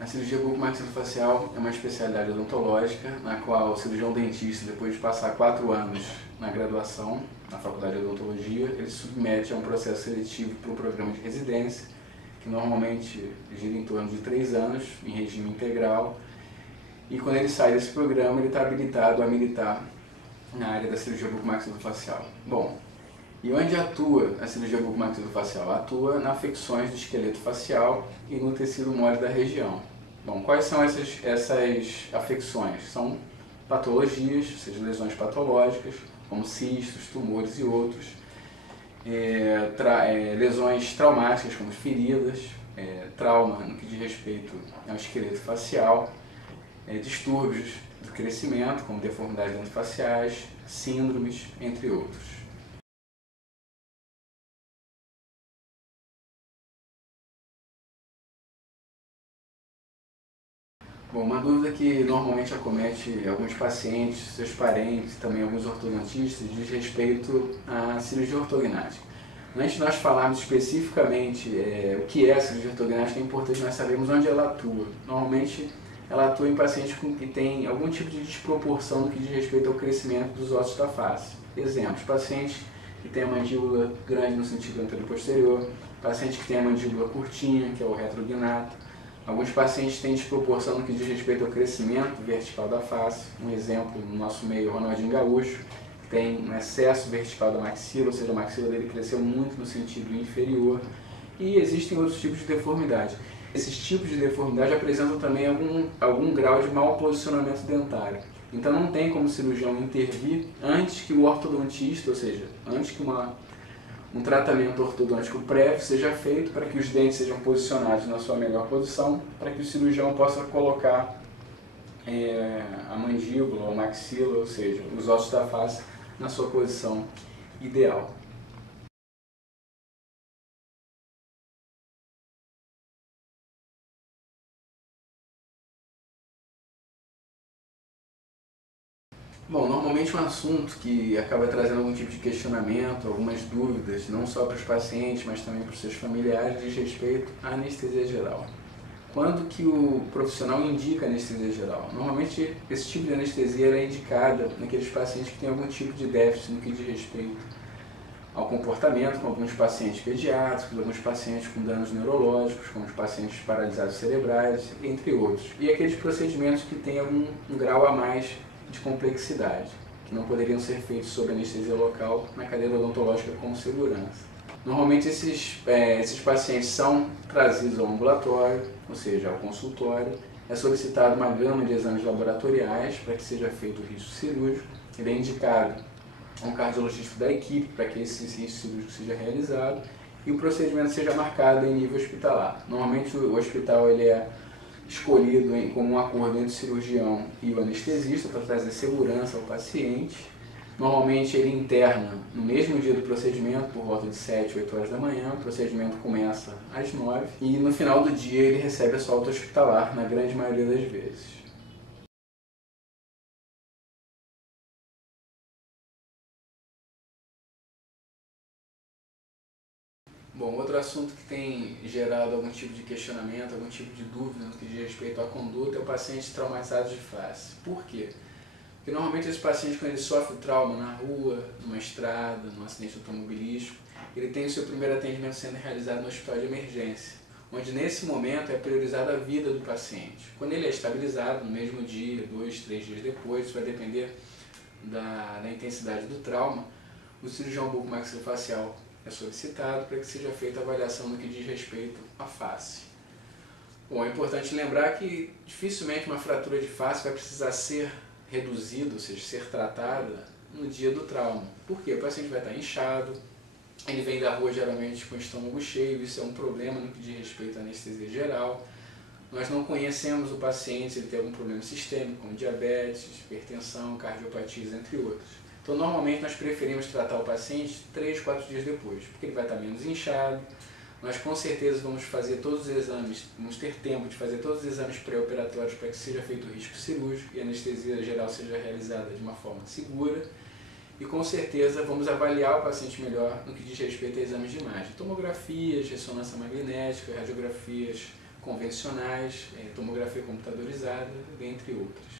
A cirurgia bucomaxilofacial é uma especialidade odontológica na qual o cirurgião dentista, depois de passar 4 anos na graduação, na faculdade de odontologia, ele se submete a um processo seletivo para o programa de residência, que normalmente gira em torno de 3 anos, em regime integral, e quando ele sai desse programa, ele está habilitado a militar na área da cirurgia bucomaxilofacial. Bom, e onde atua a cirurgia bucomaxilofacial? Atua nas afecções do esqueleto facial e no tecido mole da região. Bom, quais são essas afecções? São patologias, ou seja, lesões patológicas, como cistos, tumores e outros, lesões traumáticas, como feridas, trauma no que diz respeito ao esqueleto facial, distúrbios do crescimento, como deformidades dentofaciais, síndromes, entre outros. Bom, uma dúvida que normalmente acomete alguns pacientes, seus parentes e também alguns ortodontistas diz respeito à cirurgia ortognática. Antes de nós falarmos especificamente o que é a cirurgia ortognática, é importante nós sabermos onde ela atua. Normalmente ela atua em pacientes que têm algum tipo de desproporção no que diz respeito ao crescimento dos ossos da face. Exemplos, pacientes que têm a mandíbula grande no sentido anterior-posterior, pacientes que têm a mandíbula curtinha, que é o retrognato. Alguns pacientes têm desproporção no que diz respeito ao crescimento vertical da face. Um exemplo, no nosso meio, Ronaldinho Gaúcho, que tem um excesso vertical da maxila, ou seja, a maxila dele cresceu muito no sentido inferior. E existem outros tipos de deformidade. Esses tipos de deformidade apresentam também algum grau de mau posicionamento dentário. Então não tem como o cirurgião intervir antes que o ortodontista, ou seja, antes que um tratamento ortodôntico prévio seja feito para que os dentes sejam posicionados na sua melhor posição, para que o cirurgião possa colocar a mandíbula, ou maxila, ou seja, os ossos da face na sua posição ideal. Bom, normalmente um assunto que acaba trazendo algum tipo de questionamento, algumas dúvidas, não só para os pacientes, mas também para os seus familiares, diz respeito à anestesia geral. Quando que o profissional indica anestesia geral? Normalmente esse tipo de anestesia é indicada naqueles pacientes que têm algum tipo de déficit no que diz respeito ao comportamento, como alguns pacientes pediátricos, alguns pacientes com danos neurológicos, como os pacientes paralisados cerebrais, entre outros. E aqueles procedimentos que têm um grau a mais de complexidade, que não poderiam ser feitos sob anestesia local na cadeira odontológica com segurança. Normalmente esses pacientes são trazidos ao ambulatório, ou seja, ao consultório. É solicitada uma gama de exames laboratoriais para que seja feito o risco cirúrgico. Ele é indicado a um cardiologista da equipe para que esse risco cirúrgico seja realizado e o procedimento seja marcado em nível hospitalar. Normalmente o hospital ele é escolhido como um acordo entre o cirurgião e o anestesista para trazer segurança ao paciente. Normalmente ele interna no mesmo dia do procedimento, por volta de 7, 8 horas da manhã. O procedimento começa às 9 e no final do dia ele recebe a sua alta hospitalar, na grande maioria das vezes. Bom, outro assunto que tem gerado algum tipo de questionamento, algum tipo de dúvida no que diz respeito à conduta é o paciente traumatizado de face. Por quê? Porque normalmente esse paciente, quando ele sofre trauma na rua, numa estrada, num acidente automobilístico, ele tem o seu primeiro atendimento sendo realizado no hospital de emergência, onde nesse momento é priorizada a vida do paciente. Quando ele é estabilizado no mesmo dia, 2, 3 dias depois, isso vai depender da intensidade do trauma, o cirurgião bucomaxilofacial é solicitado para que seja feita a avaliação no que diz respeito à face. Bom, é importante lembrar que dificilmente uma fratura de face vai precisar ser reduzida, ou seja, ser tratada no dia do trauma. Por quê? O paciente vai estar inchado, ele vem da rua geralmente com o estômago cheio, isso é um problema no que diz respeito à anestesia geral. Nós não conhecemos o paciente se ele tem algum problema sistêmico, como diabetes, hipertensão, cardiopatias, entre outros. Então, normalmente, nós preferimos tratar o paciente 3, 4 dias depois, porque ele vai estar menos inchado. Nós, com certeza, vamos fazer todos os exames, vamos ter tempo de fazer todos os exames pré-operatórios para que seja feito o risco cirúrgico e a anestesia geral seja realizada de uma forma segura. E, com certeza, vamos avaliar o paciente melhor no que diz respeito a exames de imagem. Tomografias, ressonância magnética, radiografias convencionais, tomografia computadorizada, dentre outras.